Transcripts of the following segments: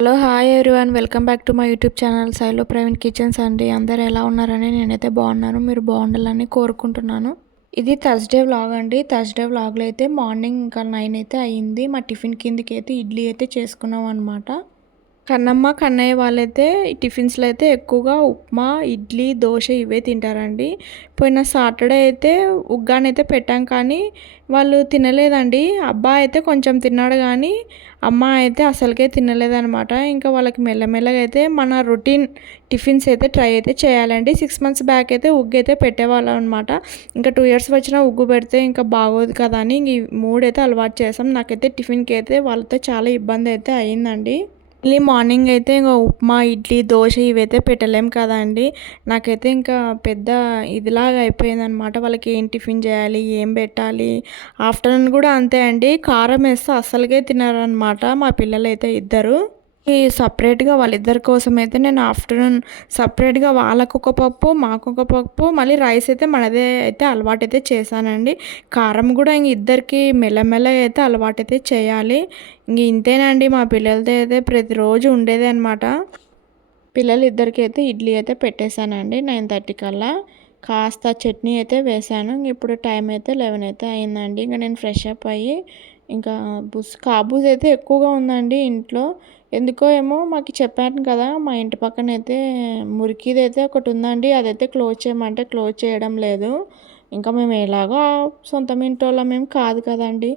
Hello hi everyone. Welcome back to my YouTube channel సైలో Praveen kitchens అండి. అందరు ఎలా ఉన్నారని నేనైతే బాగున్నాను. మీరు బాగుండాలని కోరుకుంటున్నాను. ఇది థర్స్డే వ్లాగ్ అండి. థర్స్డే వ్లాగ్లో అయితే మార్నింగ్ ఇంకా నైన్ అయితే అయ్యింది. మా టిఫిన్ కిందకి అయితే ఇడ్లీ అయితే చేసుకున్నాం అనమాట కన్నమ్మ కన్నయ్య వాళ్ళైతే టిఫిన్స్లో అయితే ఎక్కువగా ఉప్మా ఇడ్లీ దోశ ఇవే తింటారండి. పోయిన సాటర్డే అయితే ఉగ్గానైతే పెట్టాం కానీ వాళ్ళు తినలేదండి. అబ్బాయి అయితే కొంచెం తిన్నాడు కానీ అమ్మ అయితే అసలుకే తినలేదనమాట ఇంకా వాళ్ళకి మెల్లమెల్లగా అయితే మన రొటీన్ టిఫిన్స్ అయితే ట్రై అయితే చేయాలండి. సిక్స్ మంత్స్ బ్యాక్ అయితే ఉగ్గు అయితే పెట్టేవాళ్ళం అనమాట ఇంకా టూ ఇయర్స్ వచ్చినా ఉగ్గు పెడితే ఇంకా బాగోదు కదా అని ఈ మూడైతే అలవాటు చేసాం. నాకైతే టిఫిన్కి అయితే వాళ్ళతో చాలా ఇబ్బంది అయితే అయిందండి. మళ్ళీ మార్నింగ్ అయితే ఇంకా ఉప్మా ఇడ్లీ దోశ ఇవైతే పెట్టలేం కదా అండి నాకైతే ఇంకా పెద్ద ఇదిలాగా అయిపోయింది అనమాట వాళ్ళకి ఏం టిఫిన్ చేయాలి ఏం పెట్టాలి? ఆఫ్టర్నూన్ కూడా అంతే అండి. కారం వేస్తే అస్సలుగే తినారనమాట మా పిల్లలు అయితే ఇద్దరు. సపరేట్గా వాళ్ళిద్దరి కోసం అయితే నేను ఆఫ్టర్నూన్ సపరేట్గా వాళ్ళకు ఒక పప్పు మాకు ఒక పప్పు మళ్ళీ రైస్ అయితే మనదే అయితే అలవాటు అయితే చేశానండి. కారం కూడా ఇంక ఇద్దరికి మెల్లమెల్ల అయితే అలవాటు అయితే చేయాలి. ఇంక ఇంతేనండి మా పిల్లలతో అయితే ప్రతిరోజు ఉండేది అనమాట పిల్లలు ఇద్దరికి అయితే ఇడ్లీ అయితే పెట్టేశానండి నైన్ థర్టీ కల్లా. కాస్త చట్నీ అయితే వేశాను. ఇప్పుడు టైం అయితే లెవెన్ అయితే అయిందండి. ఇంకా నేను ఫ్రెష్ అప్ అయ్యి ఇంకా బుస్ కాబూస్ అయితే ఎక్కువగా ఉందండి ఇంట్లో. ఎందుకో ఏమో మాకు చెప్పాను కదా మా ఇంటి పక్కన అయితే మురికిది అయితే ఒకటి ఉందండి అదైతే క్లోజ్ చేయమంటే క్లోజ్ చేయడం లేదు. ఇంకా మేము ఎలాగో సొంతం ఇంటి వాళ్ళం మేము కాదు కదండి.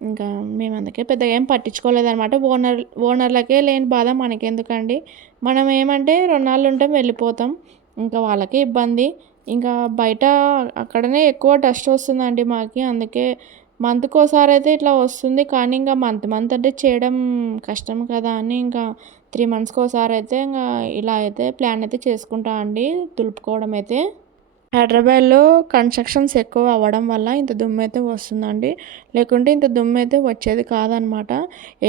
ఇంకా మేము అందుకే పెద్దగా ఏం పట్టించుకోలేదన్నమాట. ఓనర్ ఓనర్లకే లేని బాధ మనకెందుకండి? మనం ఏమంటే రుణాలు ఉంటే వెళ్ళిపోతాం. ఇంకా వాళ్ళకే ఇబ్బంది. ఇంకా బయట అక్కడనే ఎక్కువ డస్ట్ వస్తుందండి మాకి. అందుకే మంత్కి ఒకసారి అయితే ఇట్లా వస్తుంది. కానీ ఇంకా మంత్ మంత్ అంటే చేయడం కష్టం కదా అని ఇంకా త్రీ మంత్స్కి ఒకసారి అయితే ఇంకా ఇలా అయితే ప్లాన్ అయితే చేసుకుంటా అండి. దులుపుకోవడం అయితే. హైదరాబాద్లో కన్స్ట్రక్షన్స్ ఎక్కువ అవ్వడం వల్ల ఇంత దుమ్ము అయితే వస్తుందండి. లేకుంటే ఇంత దుమ్ము అయితే వచ్చేది కాదనమాట.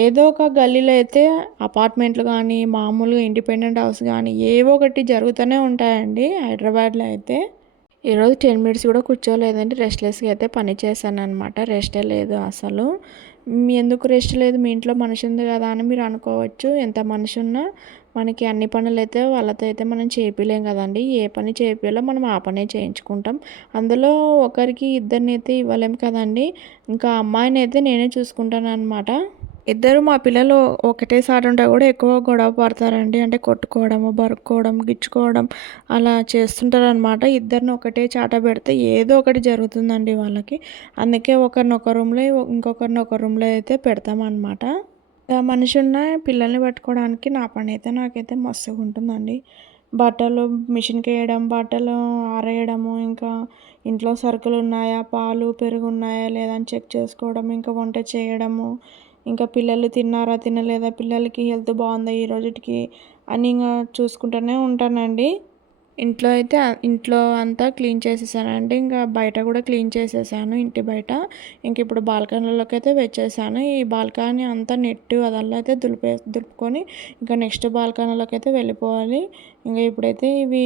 ఏదో ఒక గల్లీలో అయితే అపార్ట్మెంట్లు కానీ మామూలుగా ఇండిపెండెంట్ హౌస్ కానీ ఏవో ఒకటి జరుగుతూనే ఉంటాయండి హైదరాబాద్లో అయితే. ఈరోజు టెన్ మినిట్స్ కూడా కూర్చోలేదండి. రెస్ట్లెస్గా అయితే పని చేశాను అనమాట రెస్టే లేదు అసలు. ఎందుకు రెస్ట్ లేదు? మీ ఇంట్లో మనిషి ఉంది కదా అని మీరు అనుకోవచ్చు. ఎంత మనిషి ఉన్నా మనకి అన్ని పనులు అయితే వాళ్ళతో అయితే మనం చేపలేం కదండి. ఏ పని చేపేలో మనం ఆ పనే చేయించుకుంటాం. అందులో ఒకరికి ఇద్దరిని అయితే ఇవ్వలేం కదండి. ఇంకా అమ్మాయిని అయితే నేనే చూసుకుంటాను అనమాట ఇద్దరు మా పిల్లలు ఒకటేసారి ఉంటే కూడా ఎక్కువ గొడవ పడతారండి. అంటే కొట్టుకోవడము బరుక్కోవడం గిచ్చుకోవడం అలా చేస్తుంటారనమాట ఇద్దరిని ఒకటే చాట పెడితే ఏదో ఒకటి జరుగుతుందండి వాళ్ళకి. అందుకే ఒకరిని ఒక రూమ్లో ఇంకొకరిని ఒక రూమ్లో అయితే పెడతామన్నమాట. మనిషి ఉన్న పిల్లల్ని పట్టుకోవడానికి నా పని అయితే నాకైతే మస్తుగా ఉంటుందండి. బట్టలు మిషన్కి వేయడం బట్టలు ఆరేయడము ఇంకా ఇంట్లో సరుకులు ఉన్నాయా పాలు పెరుగు ఉన్నాయా లేదని చెక్ చేసుకోవడం ఇంకా వంట చేయడము ఇంకా పిల్లలు తిన్నారా తినలేదా పిల్లలకి హెల్త్ బాగుందా ఈ రోజుకి అని ఇంకా చూసుకుంటూనే ఉంటానండి. ఇంట్లో అయితే ఇంట్లో అంతా క్లీన్ చేసేసానండి ఇంకా బయట కూడా క్లీన్ చేసేసాను ఇంటి బయట. ఇంక ఇప్పుడు బాల్కనీలోకి అయితే వచ్చేసాను. ఈ బాల్కనీ అంతా నెట్ అదల్లా అయితే దులిపే దులుపుకొని ఇంకా నెక్స్ట్ బాల్కనీలోకి అయితే వెళ్ళిపోవాలి. ఇంకా ఇప్పుడైతే ఇవి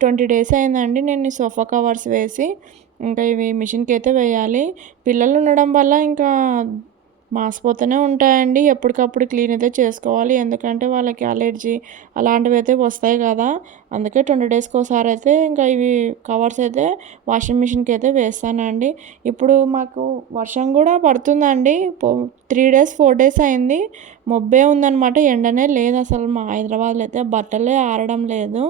ట్వంటీ డేస్ అయిందండి. నేను సోఫా కవర్స్ వేసి ఇంకా ఇవి మిషన్కి అయితే వేయాలి. పిల్లలు ఉండడం వల్ల ఇంకా మాసిపోతూనే ఉంటాయండి. ఎప్పటికప్పుడు క్లీన్ అయితే చేసుకోవాలి. ఎందుకంటే వాళ్ళకి అలర్జీ అలాంటివి అయితే వస్తాయి కదా. అందుకే ట్వంటీ డేస్కి ఒకసారి అయితే ఇంకా ఇవి కవర్స్ అయితే వాషింగ్ మిషన్కి అయితే వేస్తానండి. ఇప్పుడు మాకు వర్షం కూడా పడుతుందండి. త్రీ డేస్ ఫోర్ డేస్ అయింది. మొబ్బే ఉందనమాట ఎండనే లేదు అసలు. మా హైదరాబాద్లో అయితే బట్టలే ఆరడం లేదు.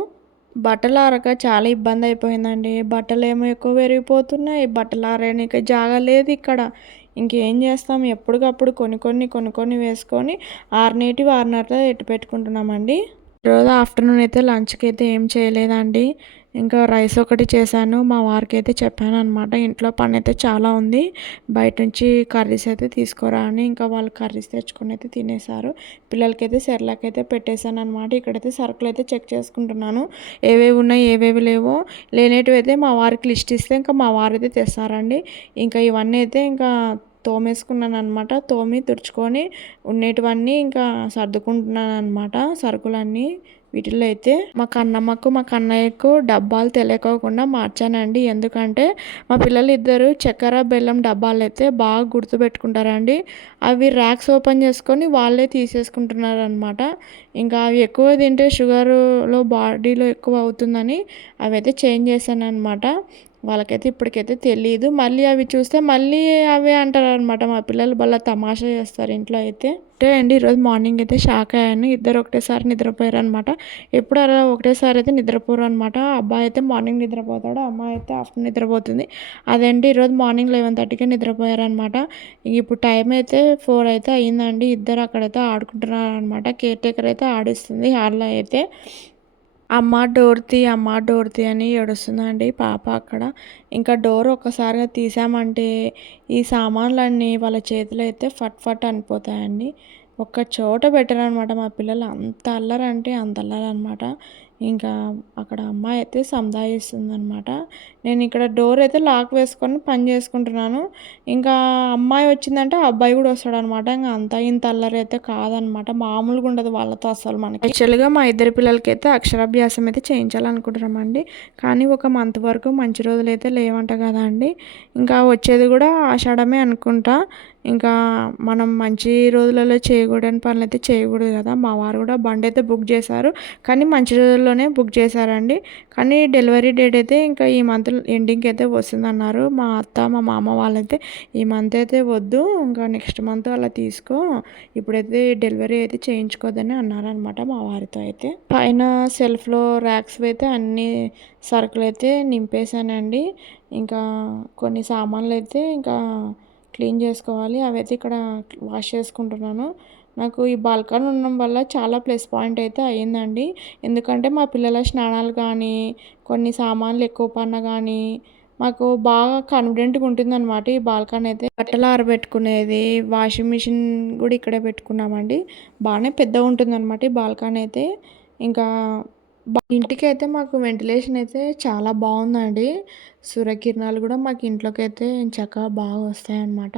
బట్టలు ఆరక చాలా ఇబ్బంది అయిపోయిందండి. బట్టలు ఏమో ఎక్కువ పెరిగిపోతున్నాయి బట్టలు ఆరడానికి జాగా లేదు ఇక్కడ. ఇంకేం చేస్తాం? ఎప్పటికప్పుడు కొన్ని కొన్ని కొన్ని కొన్ని వేసుకొని ఆరునేటి ఆరున్నర ఎట్టు పెట్టుకుంటున్నామండి? ఈరోజు ఆఫ్టర్నూన్ అయితే లంచ్కి అయితే ఏం చేయలేదండి. ఇంకా రైస్ ఒకటి చేశాను మా వారికి అయితే చెప్పాను అనమాట ఇంట్లో పని అయితే చాలా ఉంది. బయట నుంచి కర్రీస్ అయితే తీసుకురా అని ఇంకా వాళ్ళు కర్రీస్ తెచ్చుకొని అయితే తినేశారు. పిల్లలకైతే సెర్లాక్ అయితే పెట్టేశాను అనమాట ఇక్కడైతే సరుకులు అయితే చెక్ చేసుకుంటున్నాను. ఏవేవి ఉన్నాయి ఏవేవి లేవో లేనేటివి అయితే మా వారికి లిస్ట్ ఇస్తే ఇంకా మా వారు అయితే తెస్తారండి. ఇంకా ఇవన్నీ అయితే ఇంకా తోమేసుకున్నాను అనమాట తోమి తుడుచుకొని ఉండేటివన్నీ ఇంకా సర్దుకుంటున్నాను అనమాట సరుకులన్నీ. వీటిల్లో అయితే మా కన్నమ్మకు మా కన్నయ్యకు డబ్బాలు తెలియకోకుండా మార్చానండి. ఎందుకంటే మా పిల్లలు ఇద్దరు చక్కెర బెల్లం డబ్బాలు అయితే బాగా గుర్తుపెట్టుకుంటారండి. అవి ర్యాక్స్ ఓపెన్ చేసుకొని వాళ్ళే తీసేసుకుంటున్నారు అనమాట ఇంకా అవి ఎక్కువ తింటే షుగర్లో బాడీలో ఎక్కువ అవుతుందని అవి అయితే చేంజ్ చేశాను అనమాట వాళ్ళకైతే ఇప్పటికైతే తెలియదు మళ్ళీ అవి చూస్తే మళ్ళీ అవే అంటారు అనమాట మా పిల్లలు బాగా తమాషా చేస్తారు ఇంట్లో అయితే. అంటే అండి ఈరోజు మార్నింగ్ అయితే షాక్ అయ్యాను. ఇద్దరు ఒకటేసారి నిద్రపోయారు అనమాట ఎప్పుడు అలా ఒకటేసారి అయితే నిద్రపోరు అనమాట అబ్బాయి అయితే మార్నింగ్ నిద్రపోతాడు అమ్మాయి అయితే ఆఫ్టర్నూన్ నిద్రపోతుంది. అదేంటి ఈరోజు మార్నింగ్ లెవెన్ థర్టీకే నిద్రపోయారు అనమాట ఇప్పుడు టైం అయితే ఫోర్ అయితే అయిందండి. ఇద్దరు అక్కడైతే ఆడుకుంటున్నారు అనమాట కేర్ టేకర్ అయితే ఆడిస్తుంది హాల్లో అయితే. అమ్మ డోర్ తీ అమ్మ డోర్ తీ అని ఏడుస్తుందండి పాప అక్కడ. ఇంకా డోర్ ఒక్కసారిగా తీసామంటే ఈ సామాన్లన్నీ వాళ్ళ చేతిలో అయితే ఫట్ ఫట్ అనిపోతాయండి. ఒక్క చోట పెట్టారనమాట మా పిల్లలు. అంత అల్లరంటే అంత అల్లరనమాట. ఇంకా అక్కడ అమ్మాయి అయితే సందాయిస్తుంది అనమాట నేను ఇక్కడ డోర్ అయితే లాక్ వేసుకొని పని చేసుకుంటున్నాను. ఇంకా అమ్మాయి వచ్చిందంటే అబ్బాయి కూడా వస్తాడు అనమాట ఇంకా అంత ఇంత అల్లరి అయితే కాదనమాట. మామూలుగా ఉండదు వాళ్ళతో అసలు మనకి. యాక్చువల్గా మా ఇద్దరు పిల్లలకి అయితే అక్షరాభ్యాసం అయితే చేయించాలనుకుంటున్నామండి. కానీ ఒక మంత్ వరకు మంచి రోజులు అయితే లేవంట కదా అండి. ఇంకా వచ్చేది కూడా ఆషాఢమే అనుకుంటా. ఇంకా మనం మంచి రోజులలో చేయకూడని పనులు అయితే చేయకూడదు కదా. మా వారు కూడా బండి అయితే బుక్ చేశారు. కానీ మంచి రోజుల్లోనే బుక్ చేశారండి. కానీ డెలివరీ డేట్ అయితే ఇంకా ఈ మంత్ ఎండింగ్కి అయితే వస్తుందన్నారు. మా అత్త మా మామ వాళ్ళైతే ఈ మంత్ అయితే వద్దు ఇంకా నెక్స్ట్ మంత్ అలా తీసుకో. ఇప్పుడైతే డెలివరీ అయితే చేయించుకోదని అన్నారనమాట మా వారితో అయితే. పైన సెల్ఫ్లో ర్యాక్స్ అయితే అన్ని సరుకులు అయితే నింపేశానండి. ఇంకా కొన్ని సామాన్లు అయితే ఇంకా క్లీన్ చేసుకోవాలి. అవి అయితే ఇక్కడ వాష్ చేసుకుంటున్నాను. నాకు ఈ బాల్కన్ ఉండడం వల్ల చాలా ప్లస్ పాయింట్ అయితే అయ్యిందండి. ఎందుకంటే మా పిల్లల స్నానాలు కానీ కొన్ని సామాన్లు ఎక్కువ పన్న కానీ మాకు బాగా కాన్ఫిడెంట్గా ఉంటుందన్నమాట ఈ బాల్కన్ అయితే. బట్టలు ఆరబెట్టుకునేది వాషింగ్ మిషన్ కూడా ఇక్కడే పెట్టుకున్నామండి. బాగానే పెద్దగా ఉంటుందన్నమాట ఈ బాల్కన్ అయితే. ఇంకా ఇంటికి అయితే మాకు వెంటిలేషన్ అయితే చాలా బాగుందండి. సూర్యకిరణాలు కూడా మాకు ఇంట్లోకి అయితే చక్కగా బాగా వస్తాయన్నమాట.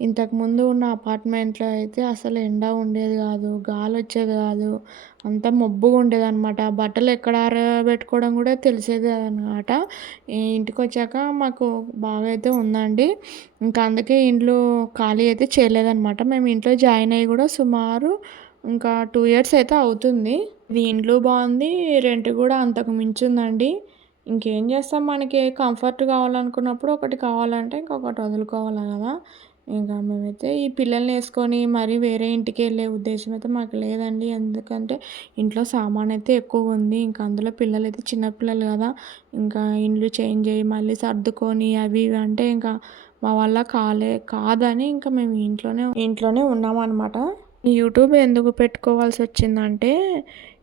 ఇంతకుముందు ఉన్న అపార్ట్మెంట్లో అయితే అసలు ఎండ ఉండేది కాదు గాలి వచ్చేది కాదు అంతా మబ్బుగా ఉండేది అనమాట బట్టలు ఎక్కడ ఆరబెట్టుకోవడం కూడా తెలిసేది అనమాట. ఇంటికి వచ్చాక మాకు బాగా అయితే ఉందండి. ఇంకా అందుకే ఇంట్లో ఖాళీ అయితే చేయలేదన్నమాట. మేము ఇంట్లో జాయిన్ అయ్యి కూడా సుమారు ఇంకా టూ ఇయర్స్ అయితే అవుతుంది. ఇది బాగుంది రెంట్ కూడా అంతకు మించిందండి. ఇంకేం చేస్తాం? మనకి కంఫర్ట్ కావాలనుకున్నప్పుడు ఒకటి కావాలంటే ఇంకొకటి వదులుకోవాలి కదా. ఇంకా మేమైతే ఈ పిల్లల్ని వేసుకొని మరీ వేరే ఇంటికి వెళ్ళే ఉద్దేశం అయితే మాకు లేదండి. ఎందుకంటే ఇంట్లో సామాన్ అయితే ఎక్కువ ఉంది. ఇంకా అందులో పిల్లలు అయితే చిన్నపిల్లలు కదా. ఇంకా ఇండ్లు చేంజ్ అయ్యి మళ్ళీ సర్దుకొని అవి ఇవి అంటే ఇంకా మా వల్ల కాలే కాదని ఇంకా మేము ఇంట్లోనే ఇంట్లోనే ఉన్నామన్నమాట. యూట్యూబ్ ఎందుకు పెట్టుకోవాల్సి వచ్చిందంటే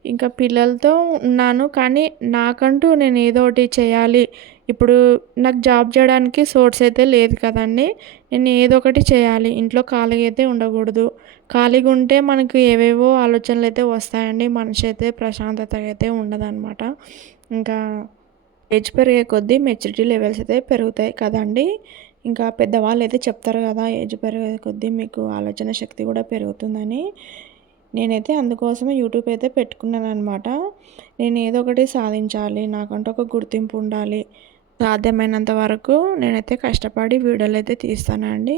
ఇంకా పిల్లలతో ఉన్నాను కానీ నాకంటూ నేను ఏదో ఒకటి చేయాలి. ఇప్పుడు నాకు జాబ్ చేయడానికి సోర్స్ అయితే లేదు కదండి. నేను ఏదో ఒకటి చేయాలి. ఇంట్లో ఖాళీగా అయితే ఉండకూడదు. ఖాళీగా ఉంటే మనకు ఏవేవో ఆలోచనలు అయితే వస్తాయండి. మనిషి అయితే ప్రశాంతత అయితే ఉండదన్నమాట. ఇంకా ఏజ్ పెరిగే కొద్దీ మెచ్యూరిటీ లెవెల్స్ అయితే పెరుగుతాయి కదండి. ఇంకా పెద్దవాళ్ళు అయితే చెప్తారు కదా ఏజ్ పెరిగే కొద్దీ మీకు ఆలోచన శక్తి కూడా పెరుగుతుందని. నేనైతే అందుకోసమే యూట్యూబ్ అయితే పెట్టుకున్నాను అనమాట నేను ఏదో ఒకటి సాధించాలి నాకంటూ ఒక గుర్తింపు ఉండాలి సాధ్యమైనంత వరకు నేనైతే కష్టపడి వీడియోలు అయితే తీస్తానండి.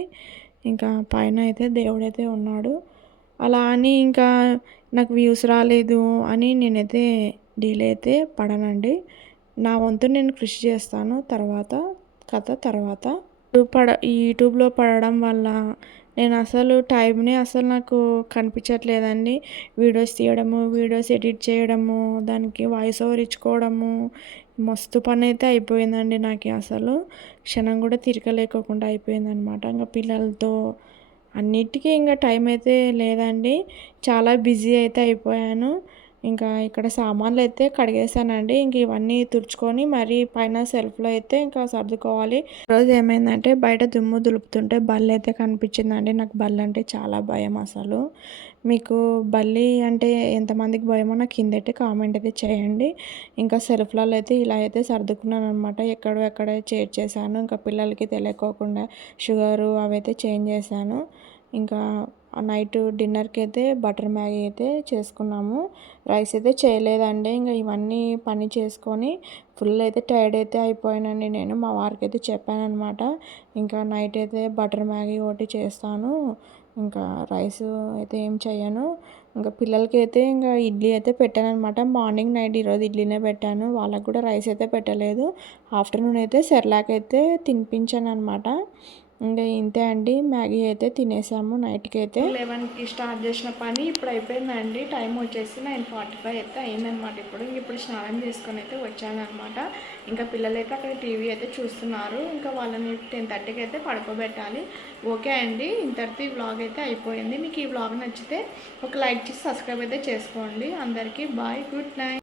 ఇంకా పైన అయితే దేవుడైతే ఉన్నాడు. అలా అని ఇంకా నాకు వ్యూస్ రాలేదు అని నేనైతే డీలే అయితే పడనండి. నా వంతు నేను కృషి చేస్తాను తర్వాత కథ తర్వాత. పడ ఈ యూట్యూబ్లో పడడం వల్ల నేను అసలు టైంని అసలు నాకు కనిపించట్లేదండి. వీడియోస్ తీయడము వీడియోస్ ఎడిట్ చేయడము దానికి వాయిస్ ఓవర్ ఇచ్చుకోవడము మస్తు పని అయితే అయిపోయిందండి నాకు అసలు. క్షణం కూడా తిరగలేకోకుండా అయిపోయిందనమాట. ఇంకా పిల్లలతో అన్నిటికీ ఇంకా టైం అయితే లేదండి. చాలా బిజీ అయితే అయిపోయాను. ఇంకా ఇక్కడ సామాన్లు అయితే కడిగేసానండి. ఇంక ఇవన్నీ తుడుచుకొని మరి పైన సెల్ఫ్లో అయితే ఇంకా సర్దుకోవాలి. రోజు ఏమైందంటే బయట దుమ్ము దులుపుతుంటే బల్లి అయితే కనిపించిందండి. నాకు బల్లి అంటే చాలా భయం అసలు. మీకు బల్లి అంటే ఎంతమందికి భయమో నాకు కింద అయితే కామెంట్ అయితే చేయండి. ఇంకా సెల్ఫ్లలో అయితే ఇలా అయితే సర్దుకున్నాను అనమాట ఎక్కడో ఎక్కడ చేర్చేసాను ఇంకా పిల్లలకి తెలియకోకుండా షుగరు అవైతే చేంజ్ చేశాను. ఇంకా నైట్ డిన్నర్కి అయితే బటర్ మ్యాగీ అయితే చేసుకున్నాము. రైస్ అయితే చేయలేదండి. ఇంకా ఇవన్నీ పని చేసుకొని ఫుల్ అయితే టైర్డ్ అయితే అయిపోయానండి నేను. మా వారికి అయితే చెప్పానమాట ఇంకా నైట్ అయితే బటర్ మ్యాగీ ఒకటి చేస్తాను. ఇంకా రైస్ అయితే ఏం చేయను ఇంకా పిల్లలకి అయితే ఇంకా ఇడ్లీ అయితే పెట్టాను అనమాట మార్నింగ్ నైట్ ఈరోజు ఇడ్లీనే పెట్టాను. వాళ్ళకి కూడా రైస్ అయితే పెట్టలేదు. ఆఫ్టర్నూన్ అయితే సెర్లాక్ అయితే తినిపించాను అనమాట ఇంకా ఇంతే అండి. మ్యాగీ అయితే తినేసాము. నైట్కి అయితే లెవెన్కి స్టార్ట్ చేసిన పని ఇప్పుడు అయిపోయిందండి. టైం వచ్చేసి నైన్ ఫార్టీ ఫైవ్ అయితే అయిందనమాట ఇప్పుడు. ఇప్పుడు స్నానం చేసుకొని అయితే వచ్చానమాట ఇంకా పిల్లలైతే అక్కడ టీవీ అయితే చూస్తున్నారు. ఇంకా వాళ్ళని టెన్ థర్టీకి అయితే పడుకోబెట్టాలి. ఓకే అండి. ఇంతటితో ఈ వ్లాగ్ అయితే అయిపోయింది. మీకు ఈ వ్లాగ్ నచ్చితే ఒక లైక్ చేసి సబ్స్క్రైబ్ అయితే చేసుకోండి. అందరికీ బాయ్. Good night.